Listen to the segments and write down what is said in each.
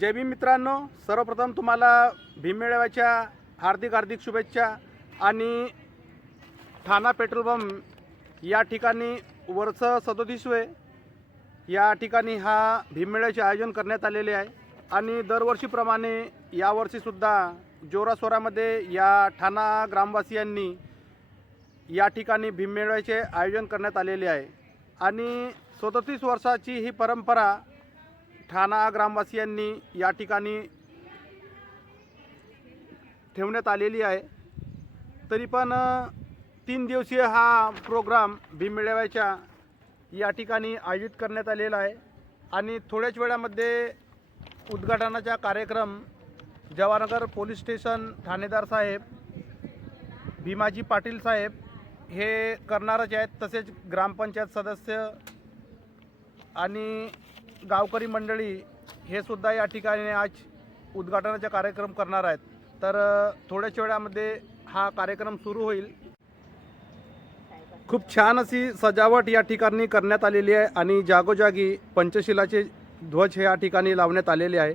जय भीम मित्रांनो सर्वप्रथम तुम्हाला भीममेळाव्याच्या हार्दिक हार्दिक शुभेच्छा आणि ठाणा पेट्रोल पंप या ठिकाणी वरचं सदोतीसवे या ठिकाणी हा भीममेळ्याचे आयोजन करण्यात आलेले आहे. आणि दरवर्षीप्रमाणे यावर्षीसुद्धा जोरासोरामध्ये या ठाणा ग्रामवासियांनी या ठिकाणी भीममेळ्याचे आयोजन करण्यात आलेले आहे. आणि सदोतीस वर्षाची ही परंपरा ठाणा ग्रामवासियांनी या ठिकाणी ठेवण्यात आलेली आहे. तरी पण तीन दिवसीय हा प्रोग्राम भीममेळाव्याच्या या ठिकाणी आयोजित करण्यात आलेला आहे. आणि थोड्याच वेळामध्ये उद्घाटनाचा कार्यक्रम जवाहरनगर पोलीस स्टेशन ठाणेदार साहेब भीमाजी पाटील साहेब हे करणारच आहेत. तसेच ग्रामपंचायत सदस्य आणि गावकरी मंडळी हे सुद्धा या ठिकाणी आज उद्घाटनाचा कार्यक्रम करणार आहेत. तर थोड्याच वेळामध्ये हा कार्यक्रम सुरू होईल. खूप छान अशी सजावट या ठिकाणी करण्यात आलेली आहे आणि जागोजागी पंचशिलाचे ध्वज हे या ठिकाणी लावण्यात आलेले आहे.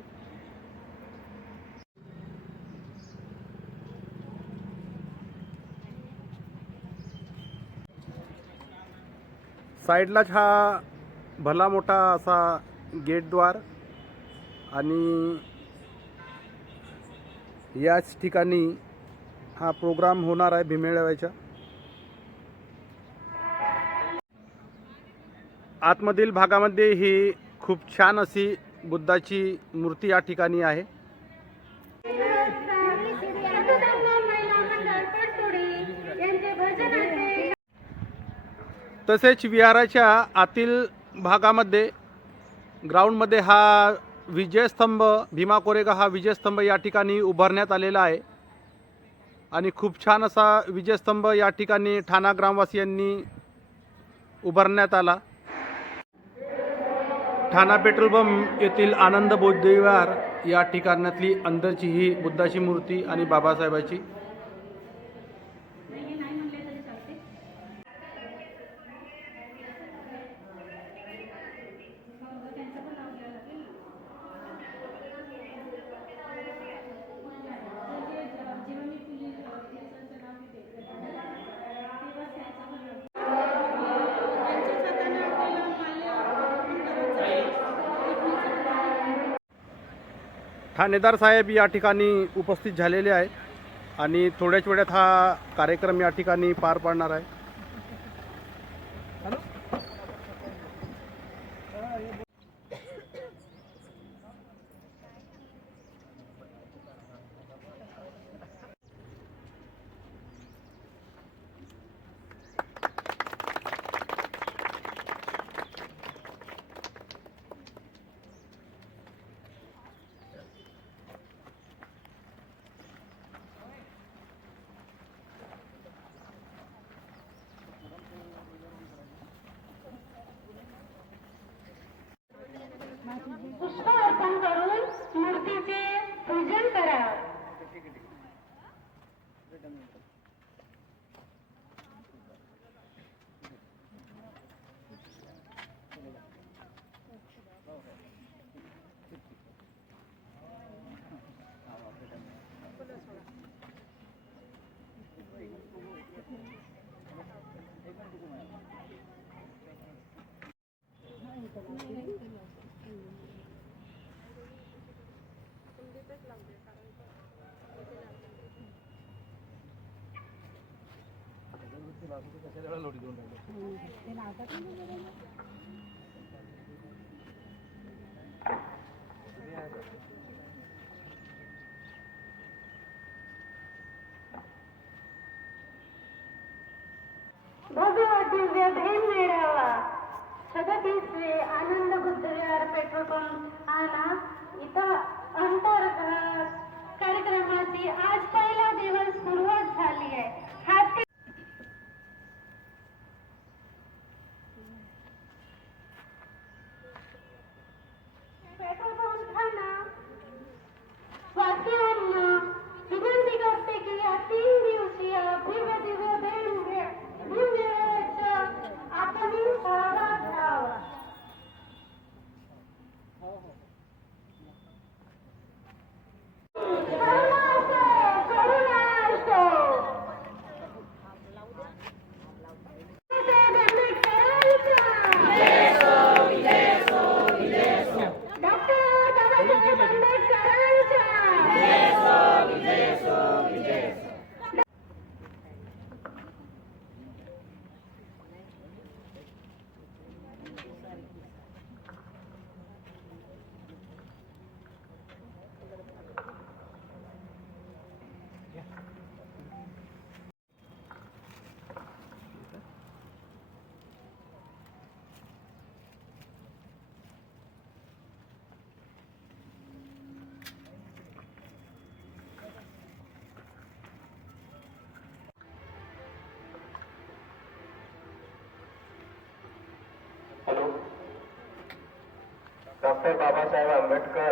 साईडलाच हा भला मोठा असा गेटद्वार आणि याच ठिकाणी हा प्रोग्राम होणार आहे भीमेळाव्याच्या. आतमधील भागामध्ये ही खूप छान अशी बुद्धाची मूर्ती या ठिकाणी आहे. तसेच विहाराच्या आतील भागामध्ये ग्राउंडमध्ये हा विजयस्तंभ भीमा कोरेगा हा विजयस्तंभ या ठिकाणी उभारण्यात आलेला आहे. आणि खूप छान असा विजयस्तंभ या ठिकाणी ठाणा ग्रामवासियांनी उभारण्यात आला. ठाणा पेट्रोल पंप येथील आनंद बौद्ध या ठिकाणातली अंदरची ही बुद्धाची मूर्ती आणि बाबासाहेबाची ठाणेदार साहेब या ठिकाणी उपस्थित झालेले आहे आणि थोड्याच वेळात हा कार्यक्रम या ठिकाणी पार पाडणार आहे. भव्य दिव्य भीम मेळावा सदतीसवे आनंद बुद्ध विहार पेट्रोल पंप आला इथं अंतर अ, कार्यक्रमाची आज पहिला दिवस सुरुवात झाली आहे हा ते- पेट्रोल पंप ठाणा वासियांना विनंती करते की या तीन दिवसीय भव्य दिव्य भीम भीम मेळाव्याचा आपण सहभाग घ्यावा डॉक्टर बाबासाहेब आंबेडकर.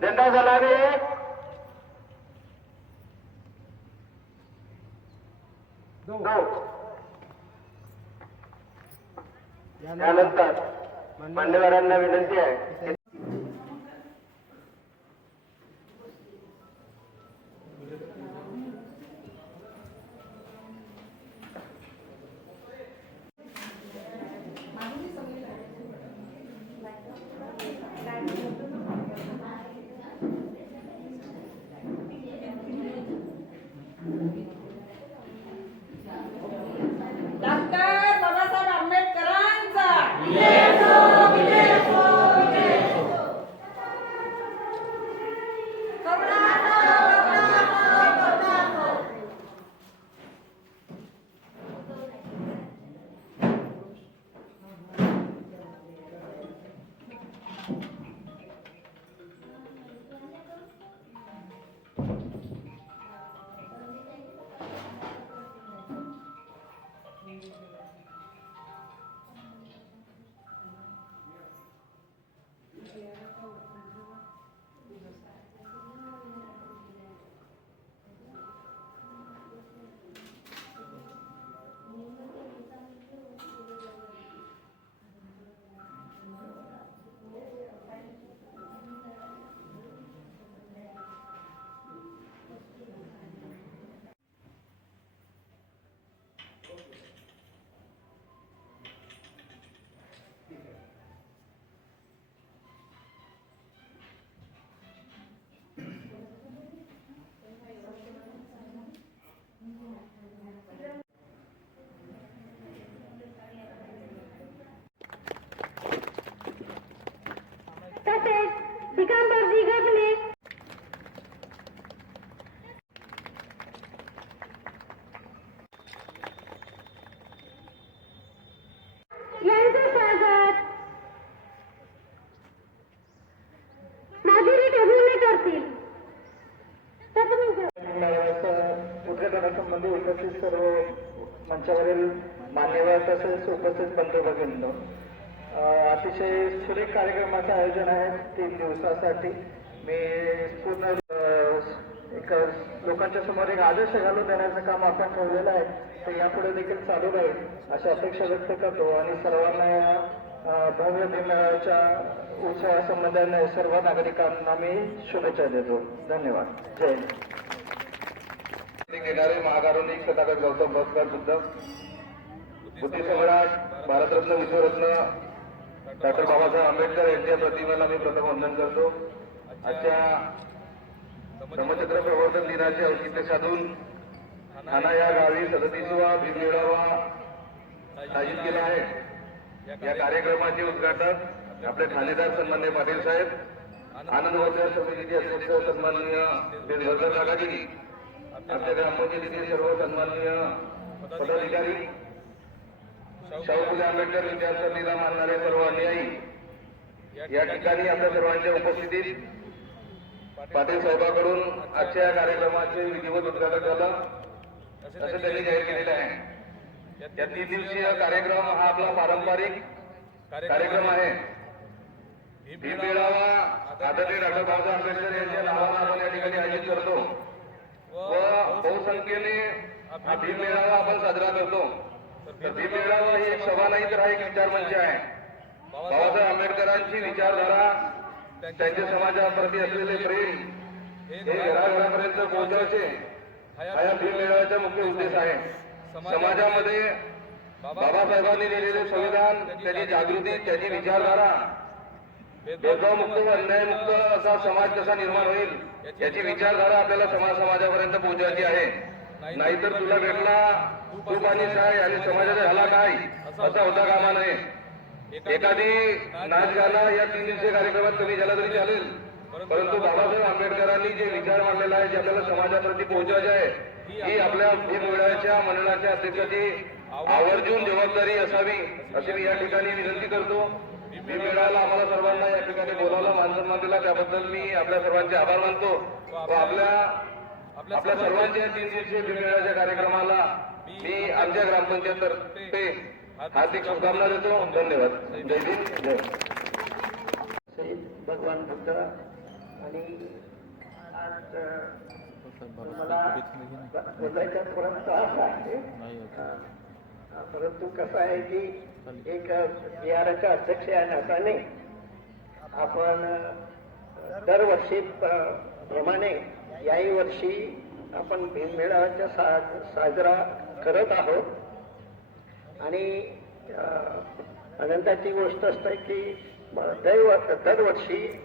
झेंडा दो त्यानंतर मान्यवरांना विनंती आहे. तसेच दिगंबरजी गगने। स्वागत। माधुरी करतील। तर तुम्ही उद्घाटनासंबंधी उपस्थित सर्व मंचावरील मान्यवर तसेच उपस्थित पंतप्रधान अतिशय सुरेख कार्यक्रमाचं आयोजन आहे तीन दिवसासाठी. मी पूर्ण एक लोकांच्या समोर एक आदर्श घालून देण्याचं काम आपण ठेवलेलं आहे. ते यापुढे देखील चालू राहील अशी अपेक्षा व्यक्त करतो. आणि सर्वांना या भव्य दिनाच्या उत्सवासंबंधाने सर्व नागरिकांना मी शुभेच्छा देतो. धन्यवाद. जय हिंद. घेणारे महाकारुणिक तथागत गौतम बसकर सुद्धा. बुद्धी सम्राट भारतरत्न विश्वरत्न डॉक्टर बाबासाहेब आंबेडकर यांच्या प्रतिमेला मी प्रथम वंदन करतो. आजच्या धर्मचक्र प्रवर्तन दिनाचे औचित्य साधून ठाणा या गावी सदतीसवा भीममेळावा आयोजित केला आहे. या कार्यक्रमाचे उद्घाटन आपले ठाणेदार सन्मान्य पाटील साहेब आनंद वर्धन समितीचे अध्यक्ष सन्माननीय देवधर काकाजी आपल्या ग्रामपंचायतीचे सर्व सन्माननीय पदाधिकारी शाहू फुले आंबेडकर विचारसरणीला मानणारे सर्व अनुयायी या ठिकाणी आपल्या सर्वांच्या उपस्थितीत पाटील साहेबांकडून आजच्या या कार्यक्रमाचे विधिवत उद्घाटन झालं. असं त्यांनी जाहीर केलेलं आहे. या तीन दिवसीय कार्यक्रम हा आपला पारंपरिक कार्यक्रम आहे. भीम मेळावा आदरणीय डॉक्टर बाबासाहेब आंबेडकर यांच्या नावानं आपण या ठिकाणी आयोजित करतो. व बहुसंख्येने हा भीम मेळावा आपण साजरा करतो. भीम मेळावा ही सभा नाही तर हा एक विचार म्हणजे आहे. बाबासाहेब आंबेडकरांची विचारधारा त्यांच्या समाजाप्रती असलेले प्रेम हे घराघरापर्यंत पोहोचवायचे हा या भीम मेळाव्याचा मुख्य उद्देश आहे. समाजामध्ये बाबासाहेबांनी लिहिलेले संविधान त्याची जागृती त्याची विचारधारा भेदभावमुक्त व अन्यायमुक्त असा समाज कसा निर्माण होईल याची विचारधारा आपल्याला समाज समाजापर्यंत पोहोचवायची आहे. नाहीतर तुला भेटला तूप आणि साय आणि समाजाचा झाला काय असा होता कामा नये. एखादी नाच गाणं या तीन दिवसीय कार्यक्रमात कमी झाला तरी चालेल. परंतु बाबासाहेब आंबेडकरांनी जे विचार मांडलेला आहे जे आपल्याला समाजाप्रती पोहोचवायचे आहे ही आपल्या मेळाव्याच्या मंडळाच्या अध्यक्षाची आवर्जून जबाबदारी असावी अशी मी या ठिकाणी विनंती करतो. भीम मेळाव्याला आम्हाला सर्वांना या ठिकाणी बोलावलं मान सन्मान दिला त्याबद्दल मी आपल्या सर्वांचे आभार मानतो. व आपल्या आपल्या सर्वांच्या तीन दिवसीय भीममेळ्याच्या कार्यक्रमाला मी आमच्या ग्रामपंचायत तर्फे हार्दिक शुभकामना देतो. धन्यवाद. जय जय शहीद भगवान बुद्ध आणि आज अ, मला बोलायचा थोडा त्रास आहे. अ, परंतु कसं आहे की एक बिहाराचा अध्यक्ष या नात्याने आपण दरवर्षी प्रमाणे याही वर्षी आपण भीममेळाचा सा साजरा करत आहोत. आणि अ, आनंदाची गोष्ट असते की दैव दरवर्षी